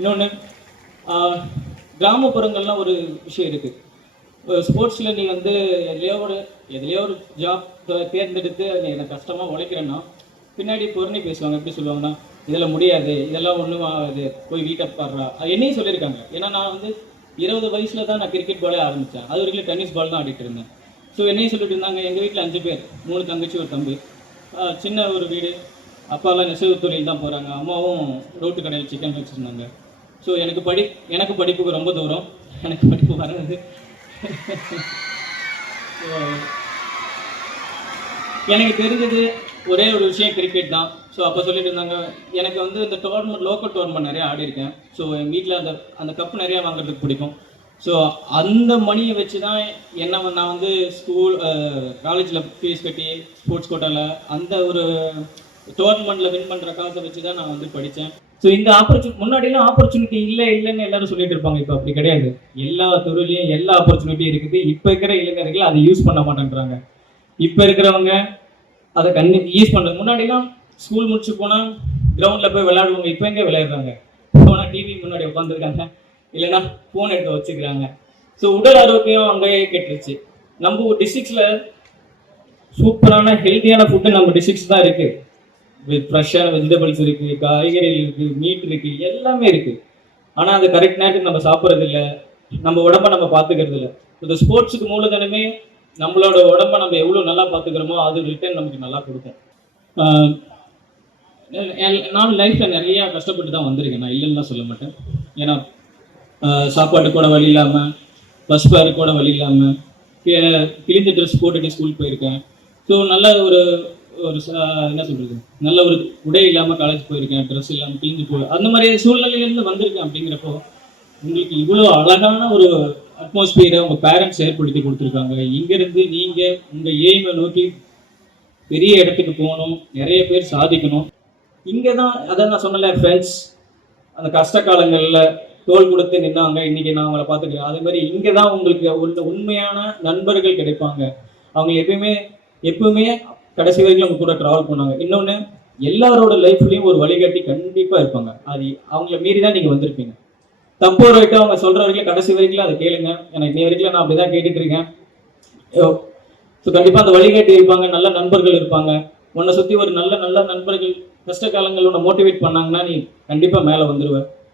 இன்னொன்று கிராமப்புறங்கள்லாம் ஒரு விஷயம் இருக்குது. ஸ்போர்ட்ஸில் நீ வந்து எதுலேயோ ஒரு ஜாப் தேர்ந்தெடுத்து எனக்கு கஷ்டமாக உழைக்கிறேன்னா பின்னாடி பொருணி பேசுவாங்க. எப்படி சொல்லுவாங்கன்னா, இதெல்லாம் முடியாது, இதெல்லாம் ஒன்றும் ஆகாது, போய் வீட்டை பாடுறா. அது என்னையும் சொல்லியிருக்காங்க. ஏன்னா நான் வந்து 20 வயசில் தான் நான் கிரிக்கெட் பாலே ஆரம்பித்தேன். அது வரைக்கும் டென்னிஸ் பால் தான் ஆடிட்டு இருந்தேன். ஸோ என்னையும் சொல்லிட்டு இருந்தாங்க. எங்கள் வீட்டில் 5 பேர், 3 தங்கச்சி ஒரு தம்பி, சின்ன ஒரு வீடு. அப்பாலாம் நெசவு தொழில் தான் போகிறாங்க, அம்மாவும் ரோட்டு கடையில் சிக்கன் வச்சுருந்தாங்க. ஸோ எனக்கு படிப்புக்கு ரொம்ப தூரம், எனக்கு படிப்பு வராது. எனக்கு தெரிஞ்சது ஒரே ஒரு விஷயம் கிரிக்கெட் தான். ஸோ அப்போ சொல்லிட்டு இருந்தாங்க. எனக்கு வந்து இந்த டோர்னமெண்ட், லோக்கல் டோர்னமெண்ட் நிறையா ஆடி இருக்கேன். ஸோ எங்கள் வீட்டில் அந்த கப்பு நிறையா வாங்குறதுக்கு பிடிக்கும். ஸோ அந்த மணியை வச்சு தான் நான் வந்து காலேஜில் ஃபீஸ் கட்டி ஸ்போர்ட்ஸ் கோட்டாவில் அந்த ஒரு டோர்னமெண்ட்டில் வின் பண்ணுற காசை வச்சு தான் நான் வந்து படித்தேன். ஸோ இந்த முன்னாடிலாம் ஆப்பர்ச்சுனிட்டி இல்லைன்னு எல்லாரும் சொல்லிட்டு இருப்பாங்க. இப்போ அப்படி கிடையாது. எல்லா துறையிலையும் எல்லா ஆப்பர்ச்சுனிட்டியும் இருக்குது. இப்போ இருக்கிற இளைஞர்கள் அதை யூஸ் பண்ண மாட்டேன்றாங்க. இப்போ இருக்கிறவங்க அதை யூஸ் பண்ணுறது. முன்னாடிலாம் ஸ்கூல் முடிச்சு போனால் கிரவுண்டில் போய் விளையாடுவாங்க. இப்போ எங்கே விளையாடுறாங்க? போனால் டிவி முன்னாடி உட்காந்துருக்காங்க, இல்லைன்னா ஃபோன் எடுத்து வச்சுக்கிறாங்க. ஸோ உடல் ஆரோக்கியம் அங்கேயே கெட்டுருச்சு. நம்ம டிஸ்ட்ரிக்ஸில் சூப்பரான ஹெல்த்தியான ஃபுட்டு நம்ம டிஸ்ட்ரிக்ஸ் தான் இருக்குது. ஃப்ரெஷ்ஷான வெஜிடபிள்ஸ் இருக்குது, காய்கறிகள் இருக்குது, மீட் இருக்குது, எல்லாமே இருக்குது. ஆனால் அது கரெக்ட் நேரத்துக்கு நம்ம சாப்பிட்றது இல்லை, நம்ம உடம்ப நம்ம பார்த்துக்கிறது இல்லை. இந்த ஸ்போர்ட்ஸுக்கு மூலதனமே நம்மளோட உடம்ப நம்ம எவ்வளோ நல்லா பார்த்துக்கிறோமோ அது ரிட்டர்ன் நமக்கு நல்லா கொடுக்கும். நான் லைஃப்பில் நிறையா கஷ்டப்பட்டு தான் வந்திருக்கேன், நான் இல்லைன்னு தான் சொல்ல மாட்டேன். ஏன்னா சாப்பாட்டு கூட வழி இல்லாமல், பஸ் ஃபேரு கூட வழி இல்லாமல், கிழிஞ்ச ட்ரெஸ் போட்டுட்டு ஸ்கூல் போயிருக்கேன். ஸோ நல்ல ஒரு என்ன சொல்கிறது, நல்ல ஒரு உடை இல்லாமல் காலேஜ் போயிருக்கேன், ட்ரெஸ் இல்லாமல் கிழிஞ்சு அந்த மாதிரி சூழ்நிலையிலேருந்து வந்திருக்கேன். அப்படிங்கிறப்போ உங்களுக்கு இவ்வளோ அழகான ஒரு அட்மாஸ்பியரை உங்கள் பேரண்ட்ஸ் ஏற்படுத்தி கொடுத்துருக்காங்க. இங்கேருந்து நீங்கள் உங்கள் எய்மை நோக்கி பெரிய இடத்துக்கு போகணும், நிறைய பேர் சாதிக்கணும். இங்கே தான் அதை நான் சொன்னல, ஃப்ரெண்ட்ஸ் அந்த கஷ்ட காலங்களில் தோல் கொடுத்து நின்னாங்க, இன்றைக்கி நான் அவங்கள பார்த்துக்கிறேன். அதே மாதிரி இங்கே தான் உங்களுக்கு உண்மையான நண்பர்கள் கிடைப்பாங்க. அவங்க எப்பவுமே கடைசி வரைக்கும் அவங்க கூட ட்ராவல் பண்ணாங்க. இன்னொன்று, எல்லாரோட லைஃப்லேயும் ஒரு வழிகாட்டி கண்டிப்பாக இருப்பாங்க. அது அவங்கள மீறி தான் நீங்கள் வந்திருப்பீங்க. தப்பு ஒரு வரைக்கும் அவங்க சொல்கிற வரைக்கும் கடைசி வரைக்கும் அதை கேளுங்க. எனக்கு இன்னி வரைக்கும் நான் அப்படி தான் கேட்டுட்டு இருக்கேன். ஸோ கண்டிப்பாக அந்த வழிகாட்டி இருப்பாங்க, நல்ல நண்பர்கள் இருப்பாங்க. உன்னை சுற்றி ஒரு நல்ல நண்பர்கள் கஷ்ட காலங்கள் உன்னை மோட்டிவேட் பண்ணாங்கன்னா நீ கண்டிப்பாக மேலே வந்துடுவேன்.